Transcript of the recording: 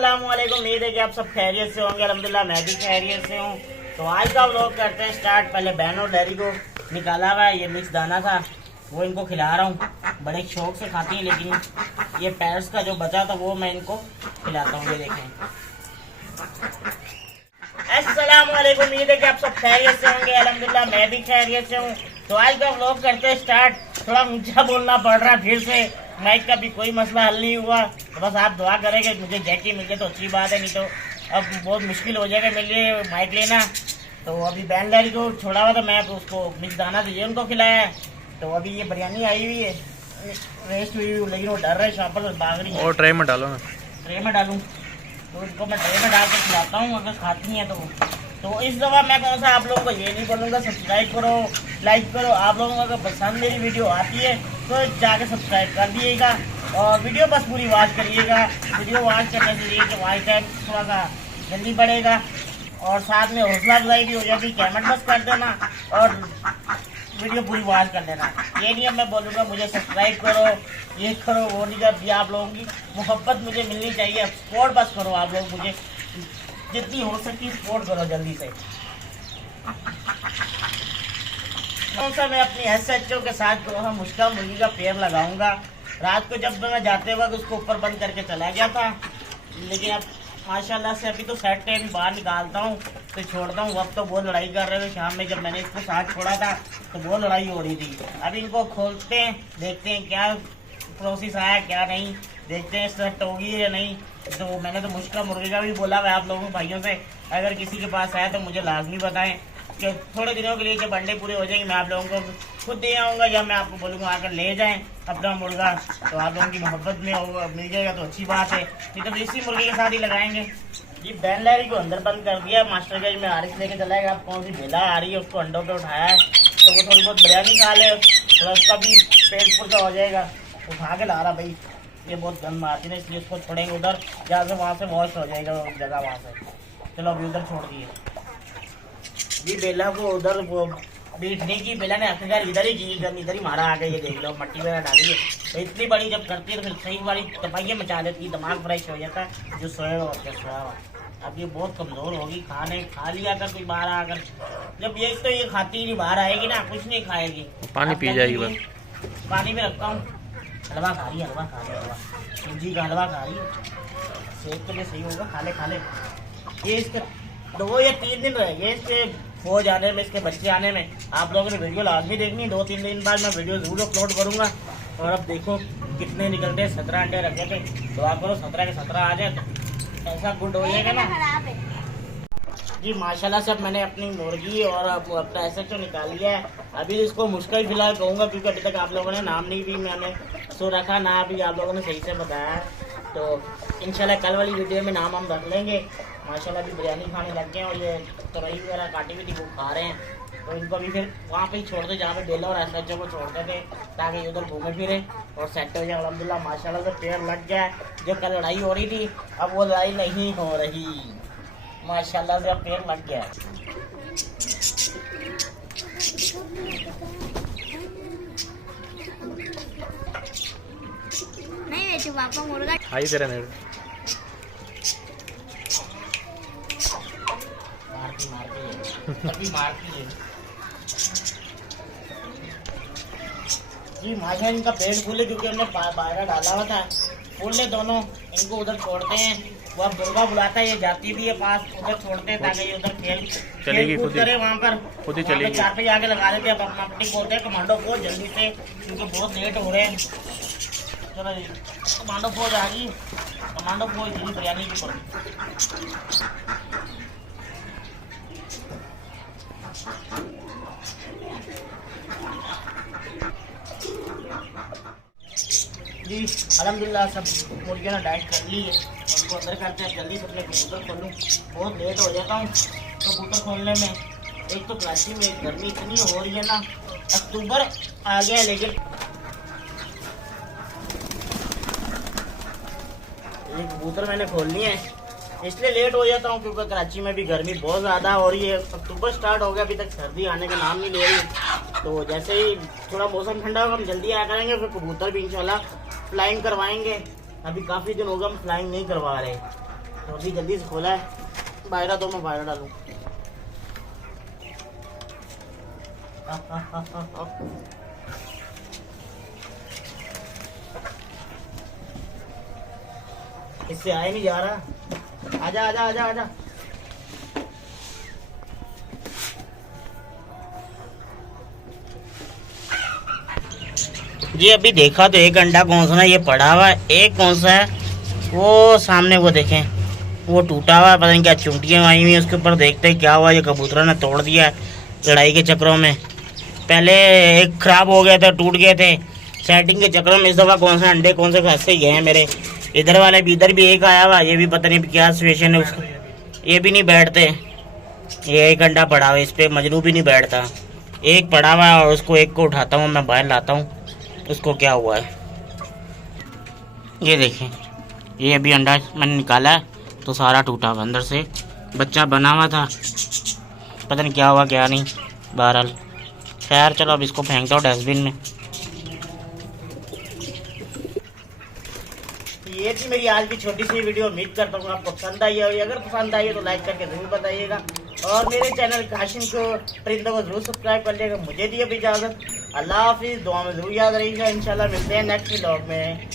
अस्सलामुअलैकुम। उम्मीद है कि आप सब खैरियत से होंगे। अल्हम्दुलिल्लाह मैं भी खैरियत से हूँ। तो आज का व्लॉग करते हैं स्टार्ट। पहले बहन और डैडी को निकाला हुआ ये मिक्स दाना था, वो इनको खिला रहा हूँ। बड़े शौक से खाती हैं, लेकिन ये पैर्स का जो बचा था वो मैं इनको खिलाता हूँ। ये देखें। अस्सलामुअलैकुम। उम्मीद है कि आप सब खैरियत से होंगे। अल्हम्दुलिल्लाह मैं भी खैरियत से हूँ। तो आज का व्लॉग करते हैं स्टार्ट। थोड़ा ऊंचा बोलना पड़ रहा है फिर से, माइक का भी कोई मसला हल नहीं हुआ। तो बस आप दुआ करेंगे मुझे जैकी मिल जाए तो अच्छी बात है, नहीं तो अब बहुत मुश्किल हो जाएगा मेरे लिए माइक लेना। तो अभी बैन लैरी को छोड़ा हुआ था, मैं उसको मिक्स दाना दीजिए उनको खिलाया है। तो अभी ये बिरयानी आई हुई है रेस्ट हुई हुई, लेकिन वो डर रहे शाम पर भाग रही है। और ट्रे में डालो ना। ट्रे में डालूँ तो इनको मैं ट्रे में डाल के खिलाता हूँ अगर खाती हैं तो इस दफ़ा मैं कौन सा आप लोगों को ये नहीं बोलूँगा सब्सक्राइब करो, लाइक करो। आप लोगों को अगर पसंद मेरी वीडियो आती है तो जाके सब्सक्राइब कर दिएगा और वीडियो बस पूरी वॉच करिएगा। वीडियो वॉच करने से ये कि वॉच टाइम थोड़ा सा जल्दी बढ़ेगा और साथ में हौसला अफजाई भी हो जाती। कमेंट बस कर देना और वीडियो पूरी वॉच कर लेना। ये नहीं अब मैं बोलूँगा मुझे सब्सक्राइब करो, ये करो, वो नहीं। जब ये आप लोगों की मोहब्बत मुझे मिलनी चाहिए, सपोर्ट बस करो। आप लोग मुझे जितनी हो सकती सपोर्ट करो जल्दी से। कौन सा मैं अपनी SHO के साथ जो है मुश्का मुर्गी का पेड़ लगाऊंगा। रात को जब मैं जाते वक्त उसको ऊपर बंद करके चला गया था, लेकिन अब माशाल्लाह से अभी तो सेट है, अभी बाहर निकालता हूँ तो छोड़ता हूँ। वक्त तो बहुत लड़ाई कर रहे थे शाम में, जब मैंने इसको साथ छोड़ा था तो बहुत लड़ाई हो रही थी। अब इनको खोलते हैं, देखते हैं क्या प्रोसेस आया क्या नहीं, देखते हैं सेट होगी या नहीं। तो मैंने तो मुश्का मुर्गे का भी बोला हुआ आप लोगों भाइयों से, अगर किसी के पास है तो मुझे लाजमी बताएं कि थोड़े दिनों के लिए जब अंडे पूरे हो जाएंगे मैं आप लोगों को खुद दे आऊँगा, या मैं आपको बोलूँगा आकर ले जाएं अपना मुर्गा। तो आप लोगों की मोहब्बत में होगा, मिल जाएगा तो अच्छी बात है, नहीं तो इसी मुर्गे के साथ ही लगाएंगे। जी बैन लैरी को अंदर बंद कर दिया मास्टर गज में आरिस लेके चलाएगा। अब कौन सी बेला आ रही है उसको अंडों पे उठाया है तो वो थोड़ी बहुत बिरयानी खा ले, थोड़ा उसका भी पेट पुरजा हो जाएगा। उठा के ला रहा भाई, ये बहुत गंद मारती है इसलिए उसको छोड़ेंगे उधर, जहाँ से वहाँ से वॉश हो जाएगा जगह वहाँ से। चलो अभी उधर छोड़ दिए जी बेला को उधर। वो बैठने की बेला ने आखिरकार इधर ही की, इधर ही मारा आगे। ये देख लो मट्टी वगैरह डाली है तो इतनी बड़ी जब करती है तो फिर सही वाली तबाही मचा देती है, दिमाग फ्रेश हो जाता है जो सोया हुआ। अब ये बहुत कमज़ोर होगी, खाने खा लिया कर कोई बाहर आकर। जब ये तो ये खाती ही नहीं, बाहर आएगी ना कुछ नहीं खाएगी, पानी पी जाएगी बस। पानी में रखता हूँ। हलवा खा रही है, हलवा सूजी का हलवा खा रही है, सेहत के लिए सही होगा। खा ले। ये इसके 2 या 3 दिन रह गए इसके हो जाने में, इसके बच्चे आने में। आप लोगों ने वीडियो लाजमी देखनी, 2-3 दिन बाद मैं वीडियो जरूर अपलोड करूँगा। और अब देखो कितने निकलते हैं, 17 अंडे रखे थे। तो आप करो 17 के 17 आ जाए तो ऐसा गुड हो जाएगा ना जी। माशाल्लाह से अब मैंने अपनी मुर्गी और अपना SHO निकाल लिया है। अभी इसको मुश्किल फिलहाल कहूँगा क्योंकि अभी तक आप लोगों ने नाम नहीं भी मैंने सो रखा ना, अभी आप लोगों ने सही से बताया है। तो इंशाल्लाह कल वाली वीडियो में नाम हम रख लेंगे। माशाल्लाह अभी बिरयानी खाने लग गए हैं और ये तुरई वगैरह काटी हुई थी वो खा रहे हैं। तो इनको अभी फिर वहाँ पे ही छोड़ते जहाँ पे बेला और SHO को छोड़ते थे ताकि उधर घूमे फिरे और सेट हो जाए। अल्हम्दुलिल्लाह माशाल्लाह से पेड़ लग गया है। जो कल लड़ाई हो रही थी अब वो लड़ाई नहीं हो रही, माशाल्लाह से अब पेड़ लग गया है। नहीं बेचू पापा मुर्गा आई तेरा नहीं मारती है जी। माशा इनका पेट फूले क्योंकि हमने बाहर डाला हुआ था। फूल ले दोनों, इनको उधर छोड़ते हैं। वो अब मुर्गा बुलाता है, ये जाती भी है पास, उधर छोड़ते हैं ताकि ये उधर खेल कूद करे। वहाँ पर खुद ही चलेगी। 4 पे आगे लगा देते हैं। अब अपना अपनी बोलते हैं कमांडो फौज जल्दी से क्योंकि बहुत लेट हो रहे हैं। चलो जी कमांडो फौज आ गई, कमांडो फौज जी बिरयानी की पड़ी। जी अल्हम्दुलिल्लाह सब मुर्गियों ने डाइट कर ली है। उनको अंदर करते हैं जल्दी से अपने कबूतर खोलूँ, बहुत लेट हो जाता हूँ कबूतर खोलने में। एक तो कराची में गर्मी इतनी हो रही है ना, अक्टूबर आ गया लेकिन ये कबूतर मैंने खोलनी है इसलिए लेट हो जाता हूँ क्योंकि कराची में भी गर्मी बहुत ज़्यादा हो रही है। अक्टूबर स्टार्ट हो गया, अभी तक सर्दी आने का नाम नहीं ले रही। तो जैसे ही थोड़ा मौसम ठंडा होगा हम जल्दी आया करेंगे, फिर कबूतर भी इंशाल्लाह फ्लाइंग करवाएंगे। अभी काफ़ी दिन होगा हम फ्लाइंग नहीं करवा रहे। तो अभी जल्दी से खोला है, बाहर दो, मैं बाहर डालूं। इससे आए नहीं जा रहा। आजा आजा आजा आजा। जी अभी देखा तो एक अंडा कौन सा ना ये पड़ा हुआ है, एक कौन सा है वो सामने, वो देखें वो टूटा हुआ है, पता नहीं क्या चूंटियाँ आई हुई है उसके ऊपर। देखते हैं क्या हुआ, ये कबूतरों ने तोड़ दिया है लड़ाई के चक्रों में। पहले एक खराब हो गया था, टूट गए थे, सेटिंग के चक्रों में इस दफ़ा कौन से अंडे कौन से फंसे गए हैं मेरे। इधर वाले भी, इधर भी एक आया हुआ, ये भी पता नहीं क्या सिचुएशन है उसको, ये भी नहीं बैठते। ये एक अंडा पड़ा हुआ है, इस पर मजनू भी नहीं बैठता। एक पड़ा हुआ है और उसको एक को उठाता हूँ मैं, बाहर लाता हूँ उसको क्या हुआ है। ये देखें, ये अभी अंडा मैंने निकाला है तो सारा टूटा हुआ, अंदर से बच्चा बना हुआ था, पता नहीं क्या हुआ क्या नहीं। बहरहाल खैर चलो अब इसको फेंकता हूँ डस्टबिन में। ये थी मेरी आज की छोटी सी वीडियो, उम्मीद करता हूँ आपको पसंद आई होगी। अगर पसंद आई है तो लाइक करके जरूर बताइएगा और मेरे चैनल काशिम को परिंदों को जरूर सब्सक्राइब कर लिएगा। मुझे दिए भी इजाज़त, अल्लाह हाफिज़। दुआ में जरूर याद रहिएगा, इंशाल्लाह मिलते हैं नेक्स्ट व्लॉग में।